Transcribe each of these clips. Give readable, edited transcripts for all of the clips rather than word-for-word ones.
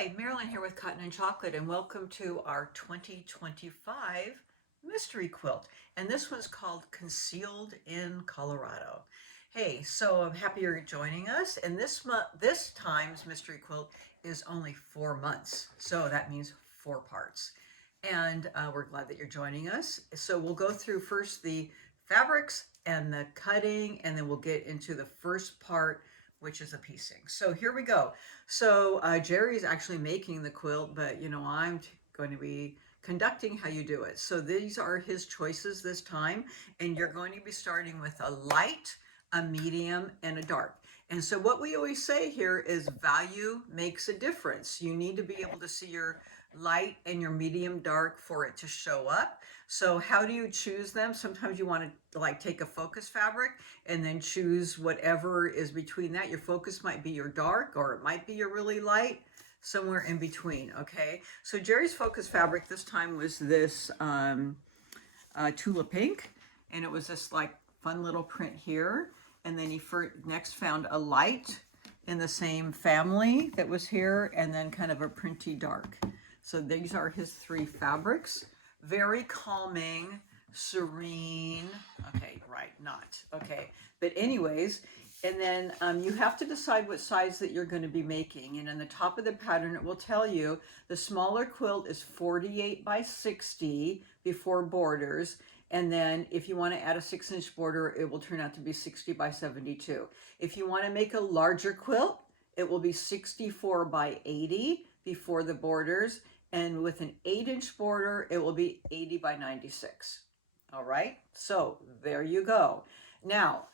Hi, Marilyn here with Cotton and Chocolate, and welcome to our 2025 mystery quilt. And this one's called Concealed in Colorado. Hey, so I'm happy you're joining us. And this time's mystery quilt is only 4 months, so that means 4 parts. And we're glad that you're joining us. So we'll go through first the fabrics and the cutting, and then we'll get into the first part, which is the piecing. So here we go. So Jerry's actually making the quilt, but I'm going to be conducting how you do it. So these are his choices this time, and you're going to be starting with a light, a medium, and a dark. And so what we always say here is value makes a difference. You need to be able to see your light and your medium dark for it to show up. So how do you choose them? Sometimes you want to like take a focus fabric and then choose whatever is between that. Your focus might be your dark, or it might be your really light, somewhere in between. Okay, so Jerry's focus fabric this time was this Tula Pink, and it was this like fun little print here. And then he next found a light in the same family that was here, and then kind of a printy dark. So these are his 3 fabrics. Very calming, serene. Okay, right, not. Okay, but anyways, and then you have to decide what size that you're going to be making. And in the top of the pattern, it will tell you the smaller quilt is 48 by 60 before borders. And then if you want to add a 6-inch border, it will turn out to be 60 by 72. If you want to make a larger quilt, it will be 64 by 80 before the borders. And with an 8-inch border, it will be 80 by 96. All right, so there you go. Now,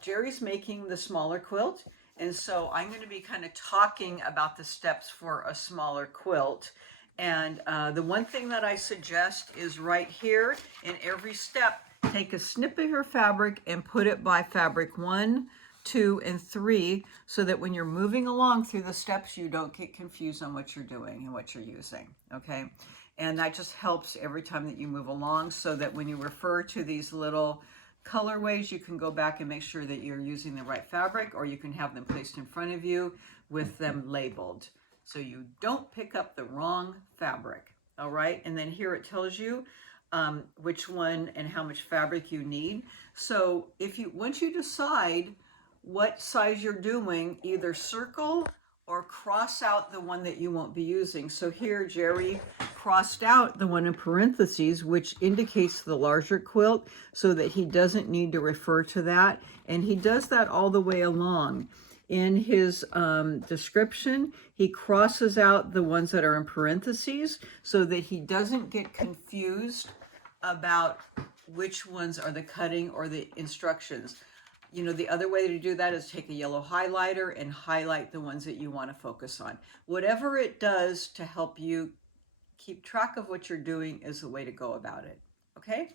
Jerry's making the smaller quilt, and so I'm going to be kind of talking about the steps for a smaller quilt. And the one thing that I suggest is right here in every step, take a snip of your fabric and put it by fabric 1, 2, and 3, so that when you're moving along through the steps, you don't get confused on what you're doing and what you're using, okay? And that just helps every time that you move along, so that when you refer to these little colorways, you can go back and make sure that you're using the right fabric, or you can have them placed in front of you with them labeled, so you don't pick up the wrong fabric, all right? And then here it tells you which one and how much fabric you need. So once you decide what size you're doing, either circle or cross out the one that you won't be using. So here Jerry crossed out the one in parentheses, which indicates the larger quilt, so that he doesn't need to refer to that. And he does that all the way along. In his description, he crosses out the ones that are in parentheses so that he doesn't get confused about which ones are the cutting or the instructions. The other way to do that is take a yellow highlighter and highlight the ones that you want to focus on. Whatever it does to help you keep track of what you're doing is the way to go about it. Okay,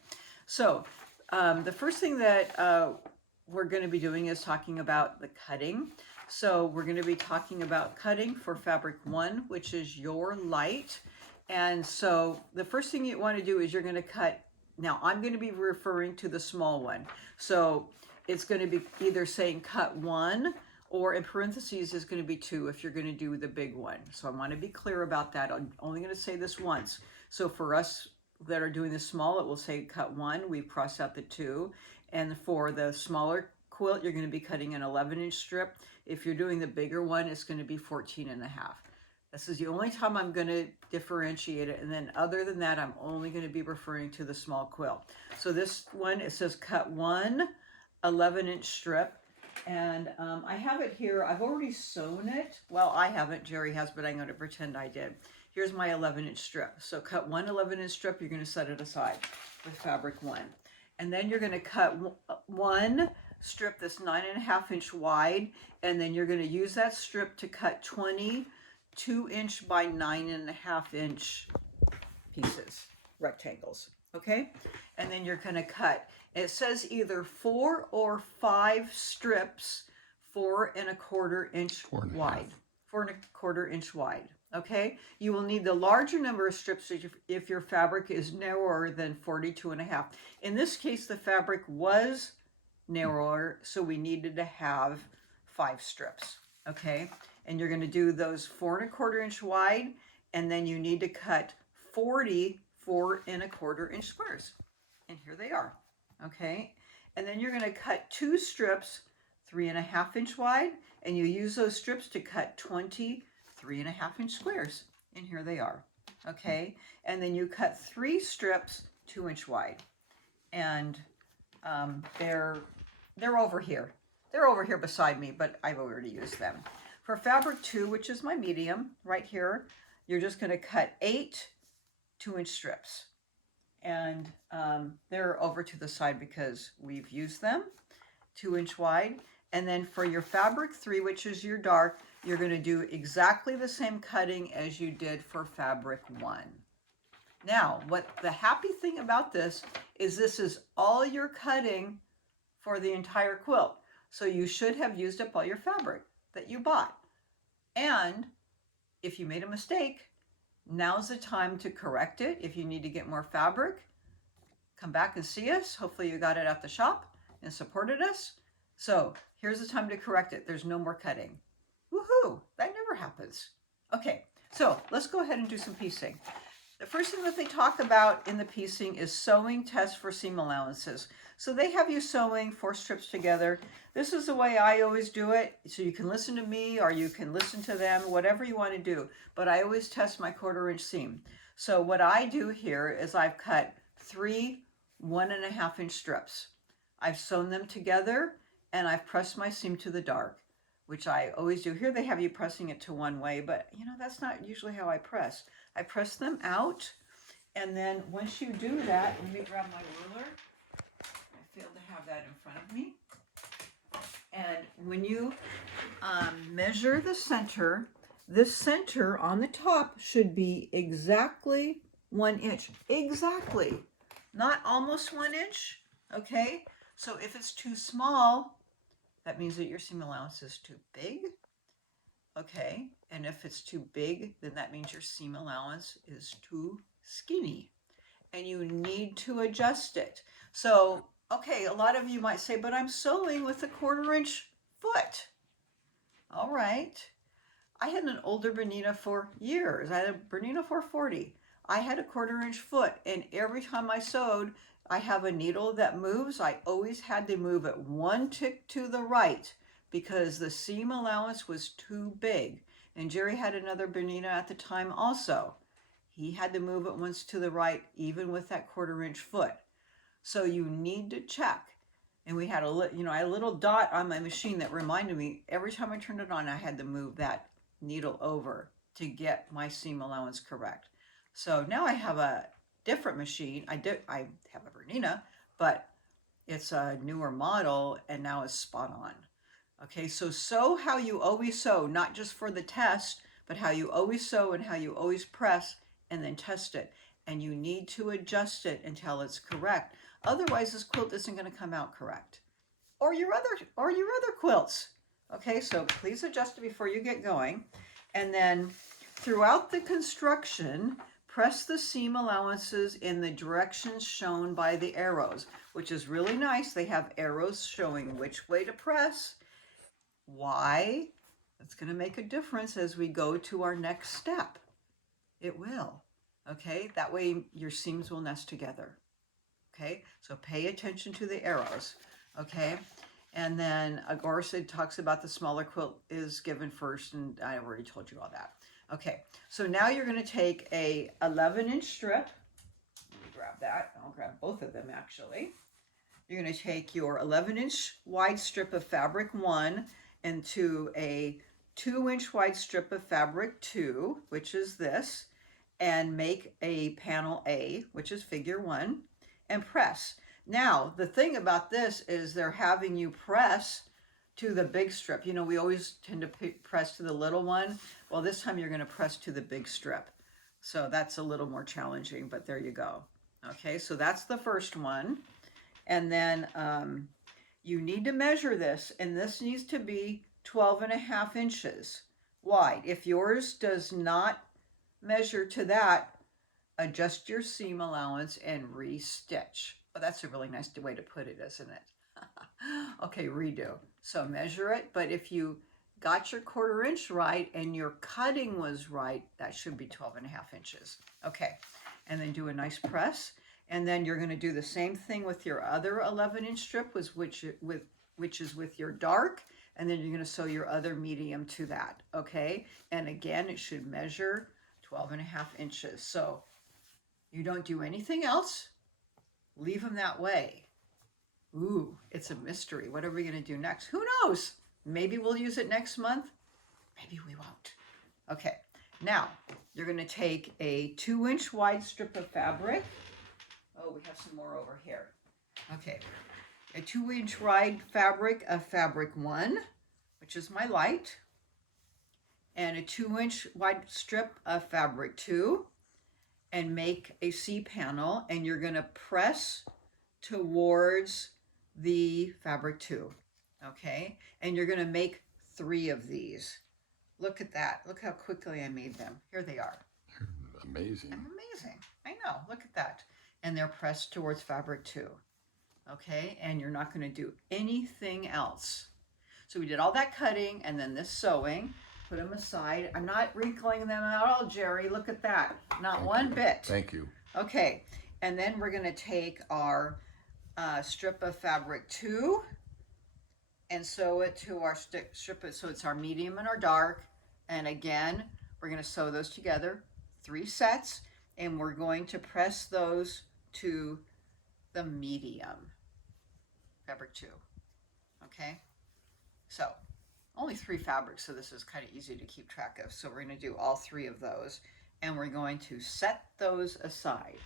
so the first thing that we're going to be doing is talking about the cutting. So we're going to be talking about cutting for fabric 1, which is your light. And so the first thing you want to do is you're going to cut. Now I'm going to be referring to the small one. So it's going to be either saying cut 1, or in parentheses is going to be 2 if you're going to do the big one. So I want to be clear about that. I'm only going to say this once. So for us that are doing the small, it will say cut 1. We've crossed out the 2. And for the smaller quilt, you're going to be cutting an 11-inch strip. If you're doing the bigger one, it's going to be 14.5. This is the only time I'm going to differentiate it. And then other than that, I'm only going to be referring to the small quilt. So this one, it says cut 1 11-inch strip. And I have it here. I've already sewn it. Well, I haven't. Jerry has, but I'm going to pretend I did. Here's my 11-inch strip. So cut 1 11-inch strip. You're going to set it aside with fabric 1. And then you're going to cut 1 strip that's 9.5-inch wide. And then you're going to use that strip to cut 20 2-inch by 9.5-inch pieces, rectangles. Okay? And then you're going to cut. It says either 4 or 5 strips, 4 1/4 inch wide. 4 1/4 inch wide. Okay, you will need the larger number of strips if your fabric is narrower than 42.5. In this case, the fabric was narrower, so we needed to have 5 strips. Okay, And you're going to do those 4¼ inch wide, and then you need to cut 40 4¼ inch squares. And here they are. Okay. And then you're going to cut 2 strips 3½ inch wide, and you use those strips to cut 20 3½ inch squares. And here they are. Okay. And then you cut 3 strips 2-inch wide. And they're over here. They're over here beside me, but I've already used them. For fabric 2, which is my medium right here, you're just going to cut 8 2-inch strips. And they're over to the side because we've used them, 2-inch wide. And then for your fabric 3, which is your dark, you're going to do exactly the same cutting as you did for fabric 1. Now, what the happy thing about this is all your cutting for the entire quilt. So you should have used up all your fabric that you bought. And if you made a mistake, now's the time to correct it. If you need to get more fabric, come back and see us. Hopefully you got it at the shop and supported us. So here's the time to correct it. There's no more cutting. Woohoo! That never happens. Okay, so let's go ahead and do some piecing. The first thing that they talk about in the piecing is sewing test for seam allowances. So they have you sewing 4 strips together. This is the way I always do it. So you can listen to me or you can listen to them, whatever you want to do. But I always test my 1/4-inch seam. So what I do here is I've cut 3 1½ inch strips. I've sewn them together and I've pressed my seam to the dark, which I always do. Here they have you pressing it to one way, but you know, that's not usually how I press. I press them out, and then once you do that, let me grab my ruler. I failed to have that in front of me. And when you measure the center, this center on the top should be exactly 1 inch. Exactly. Not almost 1 inch, okay? So if it's too small, that means that your seam allowance is too big. Okay, and if it's too big, then that means your seam allowance is too skinny and you need to adjust it. So, okay, a lot of you might say, but I'm sewing with a 1/4-inch foot. All right. I had an older Bernina for years. I had a Bernina 440. I had a 1/4-inch foot, and every time I sewed, I have a needle that moves. I always had to move it 1 tick to the right because the seam allowance was too big. And Jerry had another Bernina at the time also. He had to move it once to the right, even with that 1/4-inch foot. So you need to check. And we had I had a little dot on my machine that reminded me every time I turned it on, I had to move that needle over to get my seam allowance correct. So now I have a different machine. I have a Bernina, but it's a newer model and now it's spot on. Okay, so sew how you always sew, not just for the test, but how you always sew and how you always press and then test it. And you need to adjust it until it's correct. Otherwise, this quilt isn't going to come out correct. Or your other quilts. Okay, so please adjust it before you get going. And then throughout the construction, press the seam allowances in the directions shown by the arrows, which is really nice. They have arrows showing which way to press. Why? That's going to make a difference as we go to our next step. It will. Okay, that way your seams will nest together. Okay, so pay attention to the arrows. Okay, and then of course it talks about the smaller quilt is given first, and I already told you all that. Okay, so now you're going to take a 11-inch strip. Let me grab that. I'll grab both of them actually. You're going to take your 11-inch wide strip of fabric 1 into a 2-inch wide strip of fabric 2, which is this, and make a panel A, which is figure 1, and press. Now, the thing about this is they're having you press to the big strip. You know, we always tend to press to the little one. Well, this time you're going to press to the big strip. So that's a little more challenging, but there you go. Okay, so that's the first one. And then you need to measure this, and this needs to be 12½ inches wide. If yours does not measure to that, adjust your seam allowance and restitch. Oh, that's a really nice way to put it, isn't it? Okay, redo. So measure it, but if you got your 1/4 inch right and your cutting was right, that should be 12.5 inches. Okay, and then do a nice press. And then you're going to do the same thing with your other 11-inch strip, which is with your dark. And then you're going to sew your other medium to that. Okay, and again, it should measure 12.5 inches. So you don't do anything else. Leave them that way. Ooh, it's a mystery. What are we going to do next? Who knows? Maybe we'll use it next month. Maybe we won't. Okay, now you're going to take a 2-inch wide strip of fabric. Oh, we have some more over here. Okay, a 2-inch wide fabric of fabric 1, which is my light, and a 2-inch wide strip of fabric 2, and make a C panel, and you're going to press towards the fabric 2. Okay, and you're going to make 3 of these. Look at that. Look how quickly I made them. Here they are. Amazing. I'm amazing. I know. Look at that. And they're pressed towards fabric 2. Okay, and you're not going to do anything else. So we did all that cutting and then this sewing. Put them aside. I'm not wrinkling them at all, Jerry. Look at that. Not one bit. Thank you. Okay, and then we're going to take our strip of fabric 2 and sew it to our strip, so it's our medium and our dark. And again, we're going to sew those together, 3 sets, and we're going to press those to the medium, fabric 2. Okay, so only 3 fabrics, so this is kind of easy to keep track of. So we're going to do all 3 of those, and we're going to set those aside.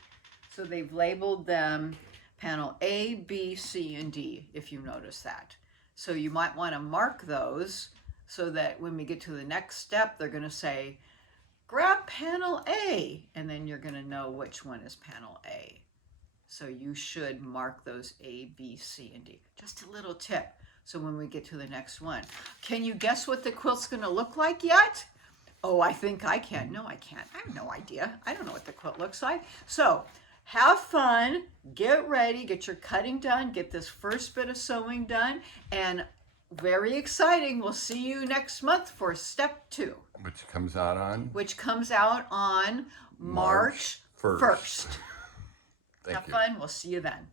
So they've labeled them panel A, B, C, and D, if you notice that. So you might want to mark those so that when we get to the next step, they're going to say, grab panel A, and then you're going to know which one is panel A. So you should mark those A, B, C, and D. Just a little tip. So when we get to the next one, can you guess what the quilt's going to look like yet? Oh, I think I can. No, I can't. I have no idea. I don't know what the quilt looks like. So have fun, get ready, get your cutting done, get this first bit of sewing done, and very exciting. We'll see you next month for step 2. Which comes out on? Which comes out on March 1st. Thank Have you. fun. We'll see you then.